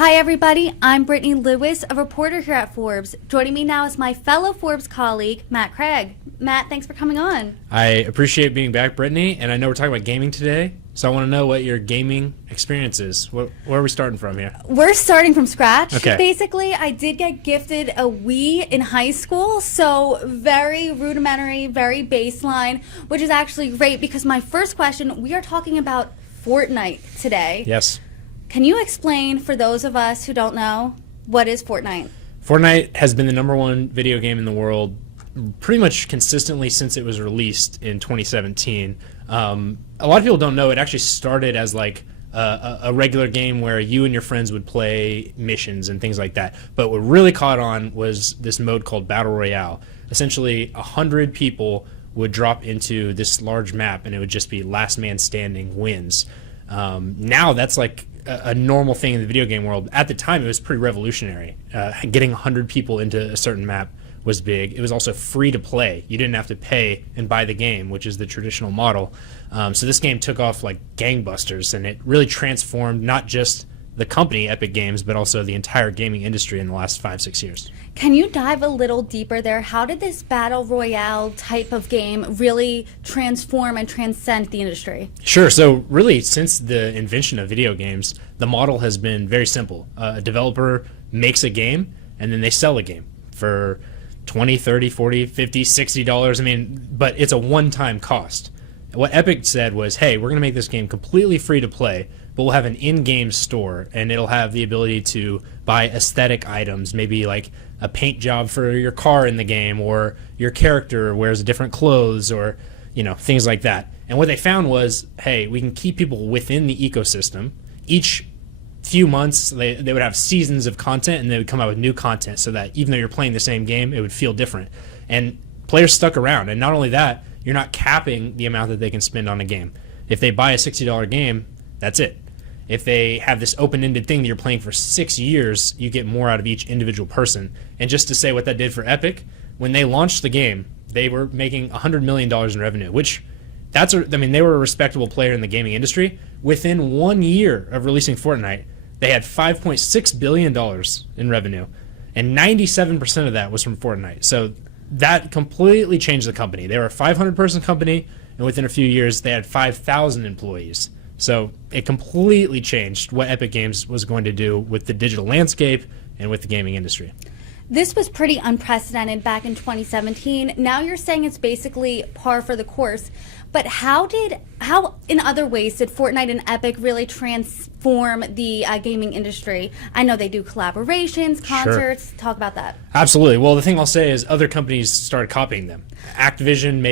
Hi everybody, I'm Brittany Lewis, a reporter here at Forbes. Joining me now is my fellow Forbes colleague, Matt Craig. Matt, thanks for coming on. I appreciate being back, Brittany, and I know we're talking about gaming today, so I want to know what your gaming experience is. Where are we starting from here? We're starting from scratch. Okay. Basically, I did get gifted a Wii in high school, so very rudimentary, very baseline, which is actually great because my first question, we are talking about Fortnite today. Yes. Can you explain, for those of us who don't know, what is Fortnite? Fortnite has been the #1 video game in the world pretty much consistently since it was released in 2017. A lot of people don't know it actually started as like a regular game where you and your friends would play missions and things like that. But what really caught on was this mode called Battle Royale. Essentially, 100 people would drop into this large map, and it would just be last man standing wins. Now that's like a normal thing in the video game world. At the time, it was pretty revolutionary. Getting 100 people into a certain map was big. It was also free to play. You didn't have to pay and buy the game, which is the traditional model. So this game took off like gangbusters, and it really transformed not just the company, Epic Games, but also the entire gaming industry in the last 5-6 years. Can you dive a little deeper there? How did this Battle Royale type of game really transform and transcend the industry? Sure. So really, since the invention of video games, the model has been very simple. A developer makes a game, and then they sell a game for $20, $30, $40, $50, $60. I mean, but it's a one-time cost. What Epic said was, hey, we're going to make this game completely free to play, but we'll have an in-game store, and it'll have the ability to buy aesthetic items, maybe like a paint job for your car in the game, or your character wears different clothes, or things like that. And what they found was, hey, we can keep people within the ecosystem. Each few months, they would have seasons of content, and they would come out with new content so that even though you're playing the same game, it would feel different. And players stuck around. And not only that, you're not capping the amount that they can spend on a game. If they buy a $60 game, that's it. If they have this open-ended thing that you're playing for 6 years, you get more out of each individual person. And just to say what that did for Epic, when they launched the game, they were making $100 million in revenue, which they were a respectable player in the gaming industry. Within 1 year of releasing Fortnite, they had $5.6 billion in revenue, and 97% of that was from Fortnite. So that completely changed the company. They were a 500-person company, and within a few years, they had 5,000 employees. So it completely changed what Epic Games was going to do with the digital landscape and with the gaming industry. This was pretty unprecedented back in 2017. Now you're saying it's basically par for the course. But how in other ways did Fortnite and Epic really transform the gaming industry? I know they do collaborations, concerts. Sure. Talk about that. Absolutely. Well, the thing I'll say is other companies started copying them. Activision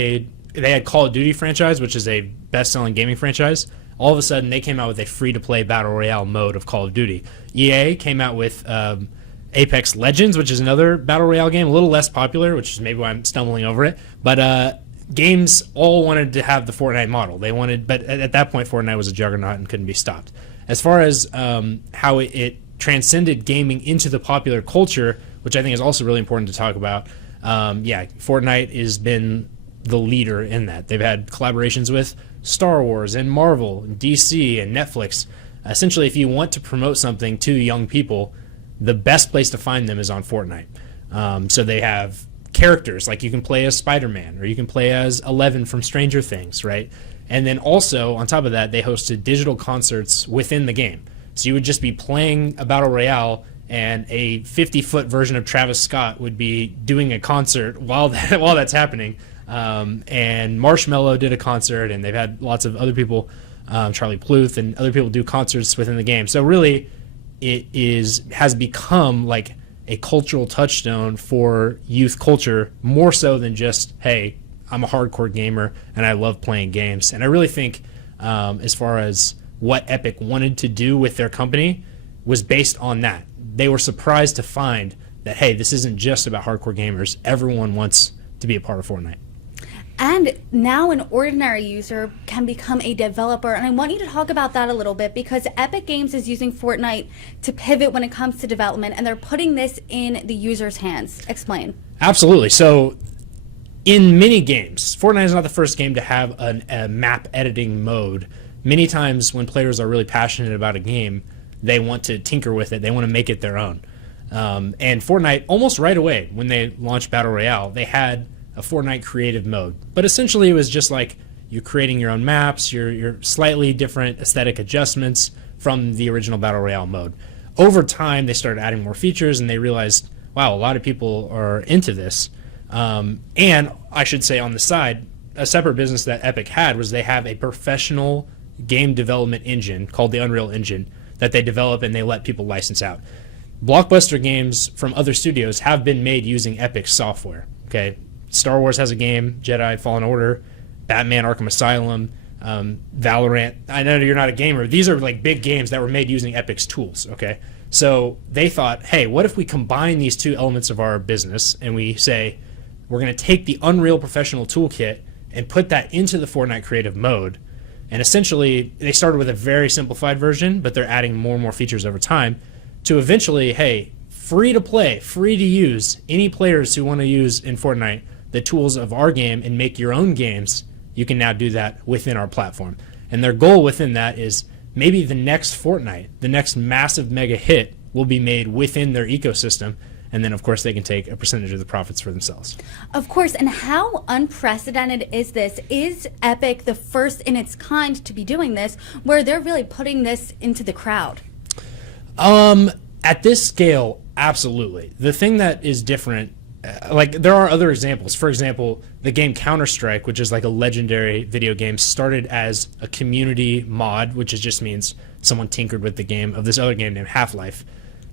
they had Call of Duty franchise, which is a best-selling gaming franchise. All of a sudden, they came out with a free-to-play Battle Royale mode of Call of Duty. EA came out with Apex Legends, which is another Battle Royale game, a little less popular, which is maybe why I'm stumbling over it. But games all wanted to have the Fortnite model. But at that point, Fortnite was a juggernaut and couldn't be stopped. As far as how it transcended gaming into the popular culture, which I think is also really important to talk about, Fortnite has been the leader in that. They've had collaborations with Star Wars and Marvel and DC and Netflix. Essentially, if you want to promote something to young people, the best place to find them is on Fortnite. So they have characters, like you can play as Spider-Man, or you can play as Eleven from Stranger Things, right? And then also, on top of that, they hosted digital concerts within the game. So you would just be playing a Battle Royale, and a 50-foot version of Travis Scott would be doing a concert while that's happening. And Marshmello did a concert, and they've had lots of other people, Charlie Pluth and other people, do concerts within the game. So really, it has become like a cultural touchstone for youth culture, more so than just, hey, I'm a hardcore gamer and I love playing games. And I really think as far as what Epic wanted to do with their company was based on that. They were surprised to find that, hey, this isn't just about hardcore gamers. Everyone wants to be a part of Fortnite. And now an ordinary user can become a developer. And I want you to talk about that a little bit, because Epic Games is using Fortnite to pivot when it comes to development, and they're putting this in the user's hands. Explain. Absolutely. So in many games, Fortnite is not the first game to have a map editing mode. Many times when players are really passionate about a game, they want to tinker with it. They want to make it their own. And Fortnite, almost right away when they launched Battle Royale, they had a Fortnite Creative mode. But essentially it was just like you're creating your own maps, your slightly different aesthetic adjustments from the original Battle Royale mode. Over time, they started adding more features, and they realized, wow, a lot of people are into this. And I should say on the side, a separate business that Epic had was they have a professional game development engine called the Unreal Engine that they develop and they let people license out. Blockbuster games from other studios have been made using Epic's software. Okay, Star Wars has a game, Jedi Fallen Order, Batman Arkham Asylum, Valorant. I know you're not a gamer. These are like big games that were made using Epic's tools. Okay, so they thought, hey, what if we combine these two elements of our business and we say we're going to take the Unreal Professional Toolkit and put that into the Fortnite Creative mode. And essentially, they started with a very simplified version, but they're adding more and more features over time to eventually, hey, free to play, free to use. Any players who want to use in Fortnite the tools of our game and make your own games, you can now do that within our platform. And their goal within that is maybe the next Fortnite, the next massive mega hit, will be made within their ecosystem. And then, of course, they can take a percentage of the profits for themselves. Of course, and how unprecedented is this? Is Epic the first in its kind to be doing this, where they're really putting this into the crowd? At this scale, absolutely. The thing that is different, like there are other examples. For example, the game Counter-Strike, which is like a legendary video game, started as a community mod, which just means someone tinkered with the game of this other game named Half-Life.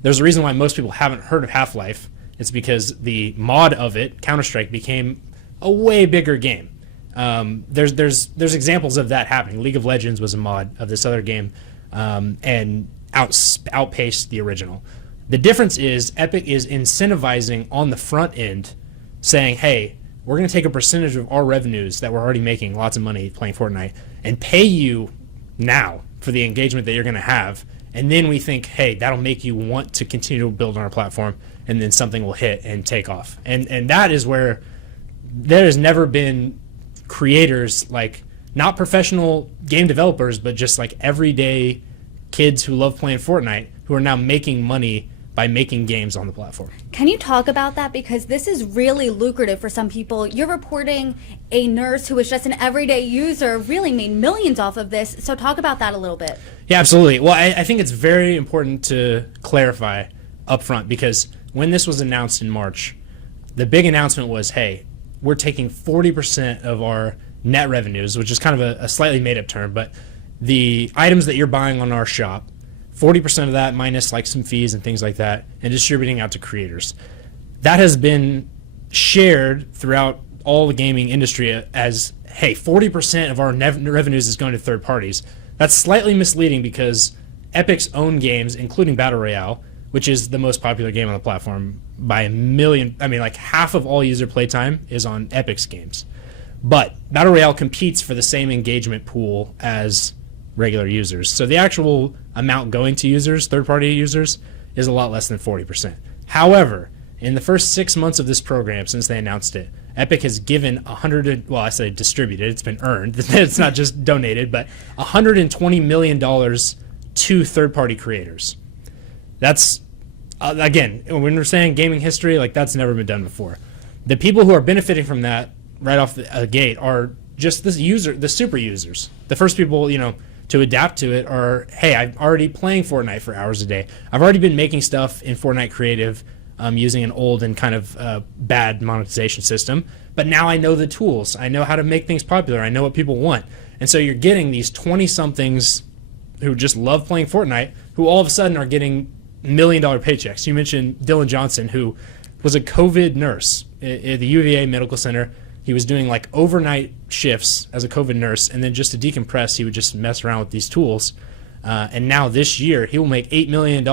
There's a reason why most people haven't heard of Half-Life. It's because the mod of it, Counter-Strike, became a way bigger game. There's examples of that happening. League of Legends was a mod of this other game, and outpaced the original. The difference is Epic is incentivizing on the front end, saying, hey, we're going to take a percentage of our revenues that we're already making lots of money playing Fortnite and pay you now for the engagement that you're going to have. And then we think, hey, that'll make you want to continue to build on our platform, and then something will hit and take off. And that is where there has never been creators, like not professional game developers, but just like everyday kids who love playing Fortnite who are now making money by making games on the platform. Can you talk about that? Because this is really lucrative for some people. You're reporting a nurse who was just an everyday user really made millions off of this. So talk about that a little bit. Yeah, absolutely. Well, I think it's very important to clarify up front, because when this was announced in March, the big announcement was, hey, we're taking 40% of our net revenues, which is kind of a slightly made-up term, but the items that you're buying on our shop, 40% of that minus like some fees and things like that, and distributing out to creators. That has been shared throughout all the gaming industry as, hey, 40% of our revenues is going to third parties. That's slightly misleading because Epic's own games, including Battle Royale, which is the most popular game on the platform by a million, I mean like half of all user playtime is on Epic's games. But Battle Royale competes for the same engagement pool as regular users. So the actual amount going to users, third-party users, is a lot less than 40%. However, in the first 6 months of this program, since they announced it, Epic has given I say distributed, it's been earned, it's not just donated, but $120 million to third-party creators. That's, again, when we're saying gaming history, like that's never been done before. The people who are benefiting from that right off the gate are just the super users. The first people, to adapt to it are, hey, I'm already playing Fortnite for hours a day. I've already been making stuff in Fortnite Creative using an old and kind of bad monetization system, but now I know the tools. I know how to make things popular. I know what people want. And so you're getting these 20-somethings who just love playing Fortnite who all of a sudden are getting $1 million paychecks. You mentioned Dylan Johnson, who was a COVID nurse at the UVA Medical Center. He was doing like overnight shifts as a COVID nurse, and then just to decompress, he would just mess around with these tools. And now this year, he will make $8 million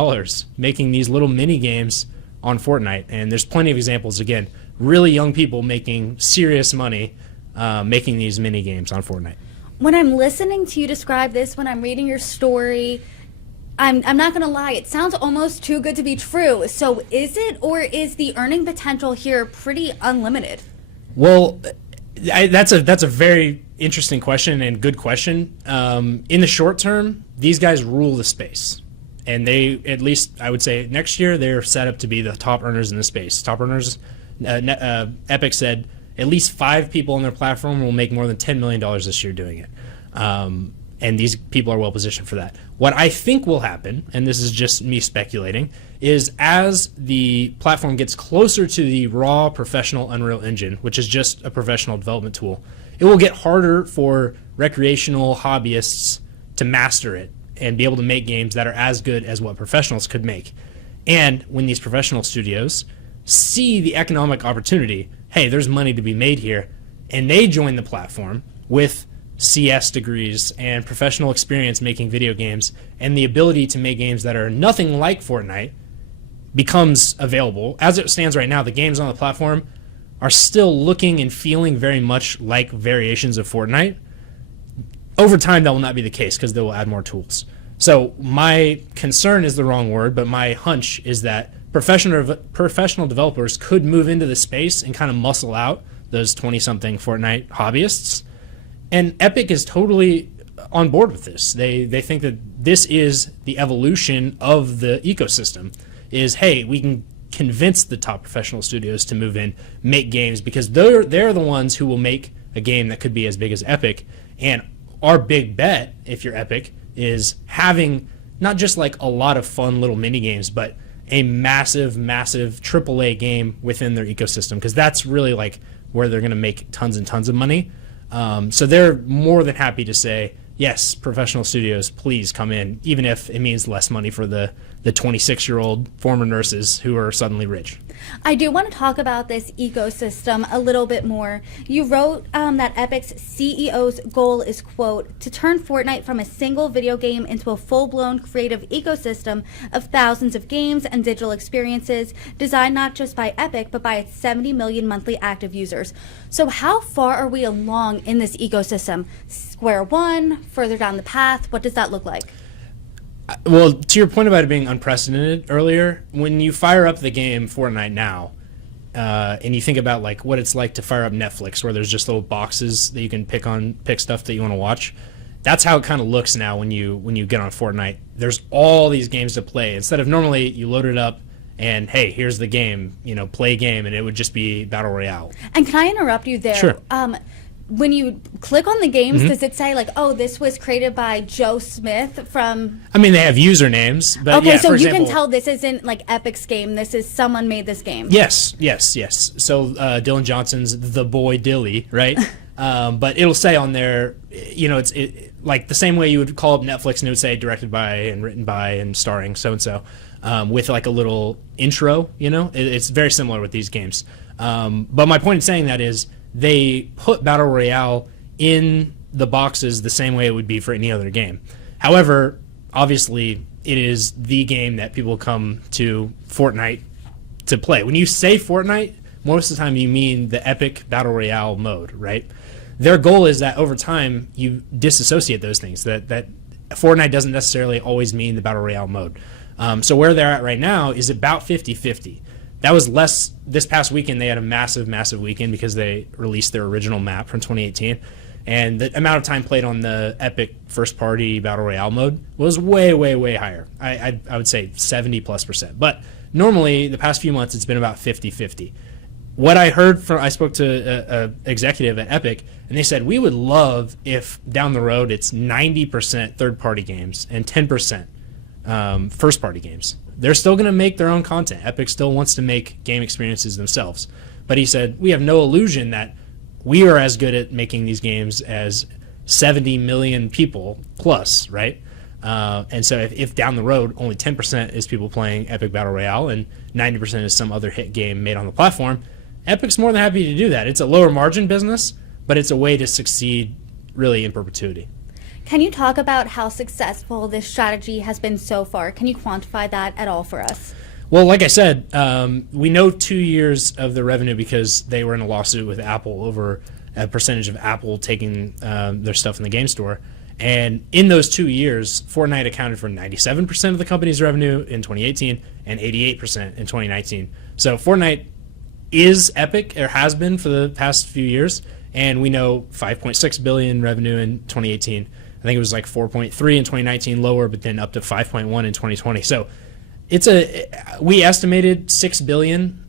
making these little mini games on Fortnite. And there's plenty of examples, again, really young people making serious money making these mini games on Fortnite. When I'm listening to you describe this, when I'm reading your story, I'm not going to lie, it sounds almost too good to be true. So is it, or is the earning potential here pretty unlimited? Well, that's a very interesting question and good question. In the short term, these guys rule the space. And they, at least I would say next year, they're set up to be the top earners in the space. Top earners, Epic said at least 5 people on their platform will make more than $10 million this year doing it. And these people are well positioned for that. What I think will happen, and this is just me speculating, is as the platform gets closer to the raw professional Unreal Engine, which is just a professional development tool, it will get harder for recreational hobbyists to master it and be able to make games that are as good as what professionals could make. And when these professional studios see the economic opportunity, hey, there's money to be made here, and they join the platform with CS degrees and professional experience making video games and the ability to make games that are nothing like Fortnite becomes available. As it stands right now, the games on the platform are still looking and feeling very much like variations of Fortnite. Over time, that will not be the case because they will add more tools. So my concern is the wrong word, but my hunch is that professional developers could move into the space and kind of muscle out those 20-something Fortnite hobbyists. And Epic is totally on board with this. They think that this is the evolution of the ecosystem, is, hey, we can convince the top professional studios to move in, make games, because they're the ones who will make a game that could be as big as Epic. And our big bet, if you're Epic, is having not just like a lot of fun little mini games, but a massive AAA game within their ecosystem, because that's really like where they're going to make tons and tons of money. So they're more than happy to say, yes, professional studios, please come in, even if it means less money for the 26-year-old former nurses who are suddenly rich. I do want to talk about this ecosystem a little bit more. You wrote that Epic's CEO's goal is, quote, to turn Fortnite from a single video game into a full-blown creative ecosystem of thousands of games and digital experiences designed not just by Epic, but by its 70 million monthly active users. So how far are we along in this ecosystem? Square one, further down the path? What does that look like? Well, to your point about it being unprecedented earlier, when you fire up the game Fortnite now, and you think about like what it's like to fire up Netflix, where there's just little boxes that you can pick stuff that you want to watch. That's how it kind of looks now when you get on Fortnite. There's all these games to play. Instead of normally you load it up and hey, here's the game, play game, and it would just be Battle Royale. And can I interrupt you there? Sure. When you click on the games, does it say like, oh, this was created by Joe Smith from... I mean, they have usernames, but okay, yeah, so for you example, can tell this isn't like Epic's game. This is someone made this game. Yes. So Dylan Johnson's The Boy Dilly, right? But it'll say on there, it's like the same way you would call up Netflix and it would say directed by and written by and starring so-and-so, with like a little intro, It's very similar with these games. But my point in saying that is, they put Battle Royale in the boxes the same way it would be for any other game. However, obviously, it is the game that people come to Fortnite to play. When you say Fortnite, most of the time you mean the Epic Battle Royale mode, right? Their goal is that over time you disassociate those things, that Fortnite doesn't necessarily always mean the Battle Royale mode. So where they're at right now is about 50-50. That was less. This past weekend, they had a massive weekend because they released their original map from 2018. And the amount of time played on the Epic first-party Battle Royale mode was way higher. I would say 70+%. But normally, the past few months, it's been about 50-50. What I heard I spoke to an executive at Epic, and they said, we would love if down the road it's 90% third-party games and 10% first-party games. They're still going to make their own content. Epic still wants to make game experiences themselves. But he said, we have no illusion that we are as good at making these games as 70 million people plus, right? And so if down the road only 10% is people playing Epic Battle Royale and 90% is some other hit game made on the platform, Epic's more than happy to do that. It's a lower margin business, but it's a way to succeed really in perpetuity. Can you talk about how successful this strategy has been so far? Can you quantify that at all for us? Well, like I said, we know 2 years of the revenue because they were in a lawsuit with Apple over a percentage of Apple taking their stuff in the game store. And in those 2 years, Fortnite accounted for 97% of the company's revenue in 2018 and 88% in 2019. So Fortnite is Epic, or has been for the past few years, and we know $5.6 billion revenue in 2018. I think it was like 4.3 in 2019, lower, but then up to 5.1 in 2020. So we estimated $6 billion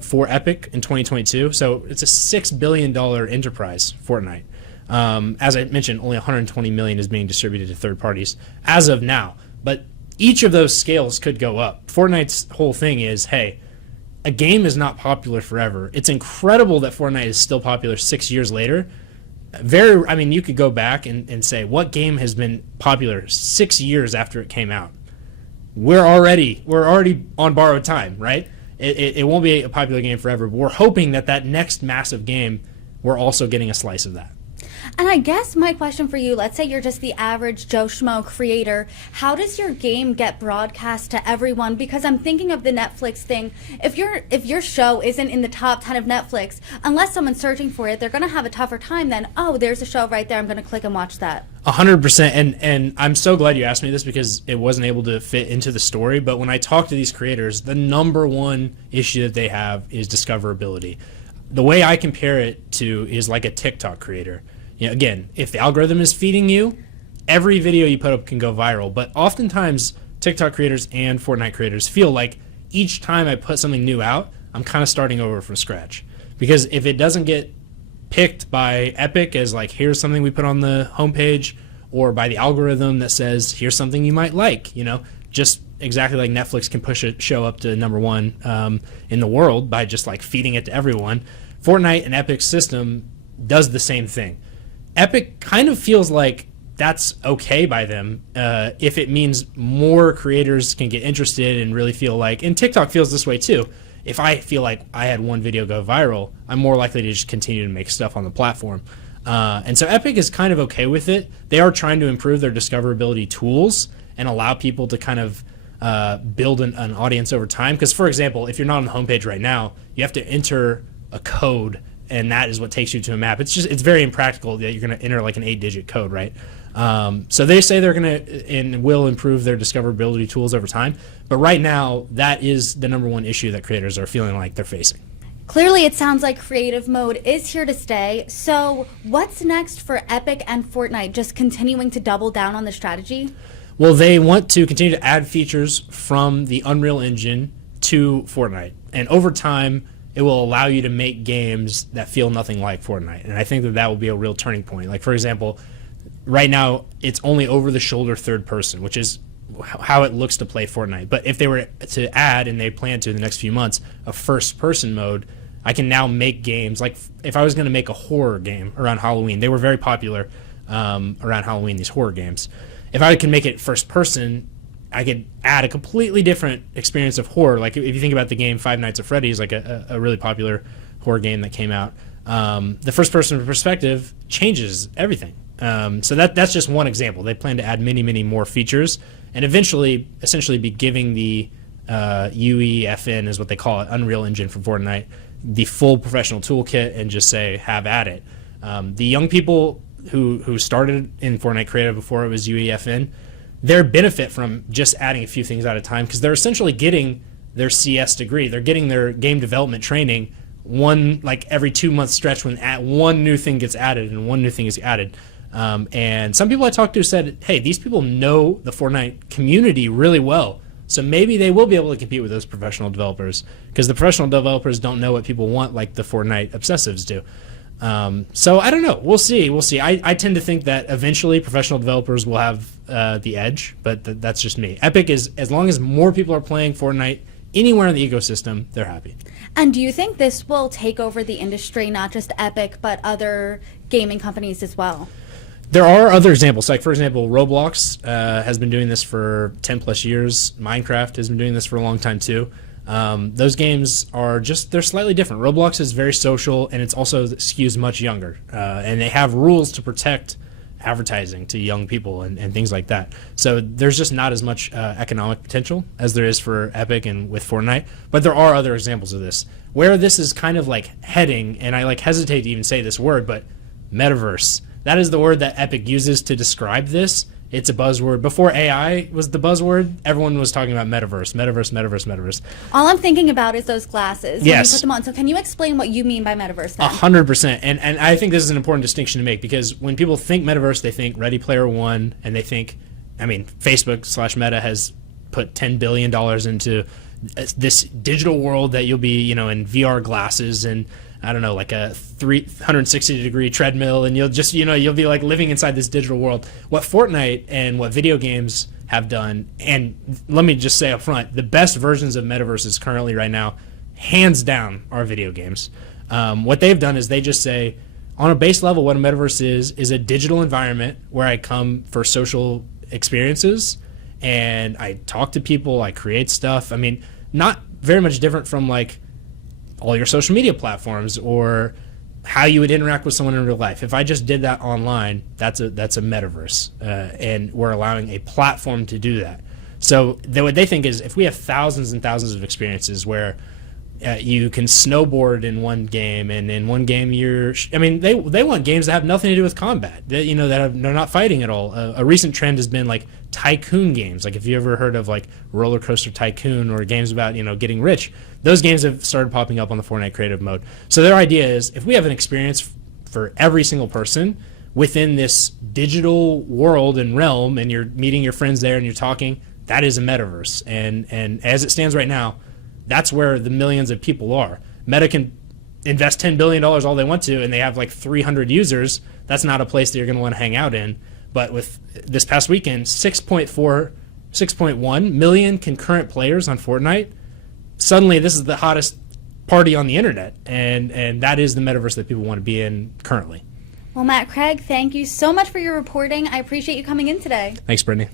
for Epic in 2022. So it's a $6 billion enterprise, Fortnite. As I mentioned, only 120 million is being distributed to third parties as of now. But each of those scales could go up. Fortnite's whole thing is, hey, a game is not popular forever. It's incredible that Fortnite is still popular 6 years later. You could go back and say, what game has been popular 6 years after it came out? We're already on borrowed time, right? It won't be a popular game forever, but we're hoping that next massive game, we're also getting a slice of that. And I guess my question for you, let's say you're just the average Joe Schmo creator, how does your game get broadcast to everyone? Because I'm thinking of the Netflix thing. If your show isn't in the top 10 of Netflix, unless someone's searching for it, they're going to have a tougher time than, oh, there's a show right there, I'm going to click and watch that. 100%. And I'm so glad you asked me this because it wasn't able to fit into the story. But when I talk to these creators, the number one issue that they have is discoverability. The way I compare it to is like a TikTok creator. Again, if the algorithm is feeding you, every video you put up can go viral. But oftentimes, TikTok creators and Fortnite creators feel like each time I put something new out, I'm kind of starting over from scratch. Because if it doesn't get picked by Epic as like, here's something we put on the homepage, or by the algorithm that says, here's something you might like, just exactly like Netflix can push a show up to number one in the world by just like feeding it to everyone. Fortnite and Epic's system does the same thing. Epic kind of feels like that's okay by them if it means more creators can get interested and really feel like, and TikTok feels this way too, if I feel like I had one video go viral, I'm more likely to just continue to make stuff on the platform. And so Epic is kind of okay with it. They are trying to improve their discoverability tools and allow people to kind of build an audience over time. Because, for example, if you're not on the homepage right now, you have to enter a code, and that is what takes you to a map. It's very impractical that you're going to enter like an 8-digit code, right? So they say they're going to and will improve their discoverability tools over time. But right now, that is the number one issue that creators are feeling like they're facing. Clearly, it sounds like creative mode is here to stay. So what's next for Epic and Fortnite? Just continuing to double down on the strategy? Well, they want to continue to add features from the Unreal Engine to Fortnite. And over time, it will allow you to make games that feel nothing like Fortnite. And I think that will be a real turning point. Like, for example, right now, it's only over-the-shoulder third person, which is how it looks to play Fortnite. But if they were to add, and they plan to in the next few months, a first-person mode, I can now make games. Like, if I was going to make a horror game around Halloween, they were very popular around Halloween, these horror games. If I can make it first-person, I could add a completely different experience of horror. Like if you think about the game Five Nights at Freddy's, like a really popular horror game that came out, the first-person perspective changes everything. So that's just one example. They plan to add many, many more features, and eventually, essentially, be giving the UEFN, is what they call it, Unreal Engine for Fortnite, the full professional toolkit, and just say, have at it. The young people who started in Fortnite Creative before it was UEFN, they benefit from just adding a few things at a time because they're essentially getting their CS degree. They're getting their game development training every 2 month stretch when one new thing gets added and one new thing is added. And some people I talked to said, hey, these people know the Fortnite community really well. So maybe they will be able to compete with those professional developers because the professional developers don't know what people want like the Fortnite obsessives do. So I don't know. We'll see. I tend to think that eventually professional developers will have the edge, but that's just me. Epic is, as long as more people are playing Fortnite anywhere in the ecosystem, they're happy. And do you think this will take over the industry, not just Epic, but other gaming companies as well? There are other examples. Like, for example, Roblox has been doing this for 10 plus years. Minecraft has been doing this for a long time too. Those games they're slightly different. Roblox is very social, and it's also skews much younger. And they have rules to protect advertising to young people and things like that. So there's just not as much economic potential as there is for Epic and with Fortnite. But there are other examples of this. Where this is kind of like heading, and I hesitate to even say this word, but Metaverse. That is the word that Epic uses to describe this, It's a buzzword. Before AI was the buzzword, everyone was talking about metaverse. All I'm thinking about is those glasses when Yes. you put them on. So can you explain what you mean by metaverse then? 100%. And I think this is an important distinction to make, because when people think metaverse, they think Ready Player One, and they think, I mean, Facebook/Meta has put $10 billion into this digital world that you'll be, in VR glasses and, I don't know, like a 360-degree treadmill, and you'll just, you'll be like living inside this digital world. What Fortnite and what video games have done, and let me just say up front, the best versions of metaverses currently right now, hands down, are video games. What they've done is they just say, on a base level, what a metaverse is a digital environment where I come for social experiences, and I talk to people, I create stuff. I mean, not very much different from like all your social media platforms or how you would interact with someone in real life. If I just did that online, that's a metaverse, and we're allowing a platform to do that. So what they think is, if we have thousands and thousands of experiences where you can snowboard in one game, and in one game they want games that have nothing to do with combat, that they're not fighting at all. A recent trend has been like tycoon games. Like, if you ever heard of like Roller Coaster Tycoon or games about getting rich, those games have started popping up on the Fortnite Creative mode. So their idea is, if we have an experience for every single person within this digital world and realm, and you're meeting your friends there and you're talking, that is a metaverse. And as it stands right now, that's where the millions of people are. Meta can invest $10 billion all they want to, and they have like 300 users. That's not a place that you're going to want to hang out in. But with this past weekend, 6.1 million concurrent players on Fortnite, suddenly this is the hottest party on the internet. And that is the metaverse that people want to be in currently. Well, Matt Craig, thank you so much for your reporting. I appreciate you coming in today. Thanks, Brittany.